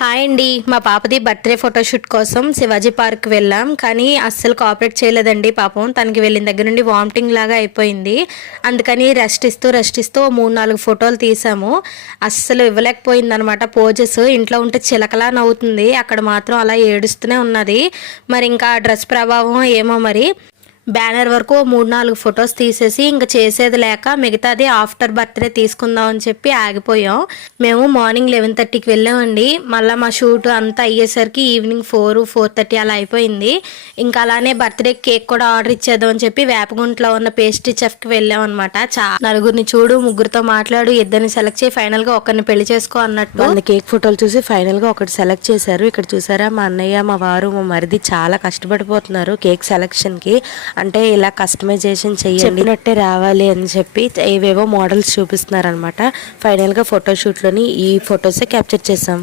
Hi అండి. మా పాపది బర్త్డే ఫోటోషూట్ కోసం శివాజీ పార్క్ వెళ్ళాం. కానీ అస్సలు కోఆపరేట్ చేయలేదండి పాపం. తనకి వెళ్ళిన దగ్గర నుండి వామిటింగ్ లాగా అయిపోయింది. అందుకని రెస్ట్ ఇస్తూ 3-4 ఫోటోలు తీసాము. అస్సలు ఇవ్వలేకపోయింది అనమాట పోజెస్. ఇంట్లో ఉంటే చిలకలా నవ్వుతుంది, అక్కడ మాత్రం అలా ఏడుస్తూనే ఉన్నది. మరి ఇంకా డ్రెస్ ప్రభావం ఏమో మరి. బ్యానర్ వరకు 3-4 ఫొటోస్ తీసేసి ఇంకా చేసేది లేక మిగతాది ఆఫ్టర్ బర్త్డే తీసుకుందాం అని చెప్పి ఆగిపోయాం. మేము మార్నింగ్ 11:30కి వెళ్ళామండి. మళ్ళీ మా షూట్ అంతా అయ్యేసరికి ఈవినింగ్ 4-4:30 అలా అయిపోయింది. ఇంకా అలానే బర్త్డే కేక్ కూడా ఆర్డర్ ఇచ్చేద్దాం అని చెప్పి వేపగుంట్లో ఉన్న పేస్ట్రీ చెఫ్కి వెళ్ళాం అనమాట. నలుగురిని చూడు, ముగ్గురితో మాట్లాడు, ఇద్దరిని సెలెక్ట్ చేయి, ఫైనల్గా ఒకరిని పెళ్లి చేసుకో అన్నట్టు వాళ్ళ కేక్ ఫోటోలు చూసి ఫైనల్గా ఒకటి సెలెక్ట్ చేశారు. ఇక్కడ చూసారా మా అన్నయ్య, మా వారు, మా మరిది చాలా కష్టపడిపోతున్నారు కేక్ సెలెక్షన్కి. అంటే ఇలా కస్టమైజేషన్ చెయ్యనట్టే రావాలి అని చెప్పి ఏవేవో మోడల్స్ చూపిస్తున్నారు అనమాట. ఫైనల్గా ఫోటోషూట్లోని ఈ ఫొటోసే క్యాప్చర్ చేసాం.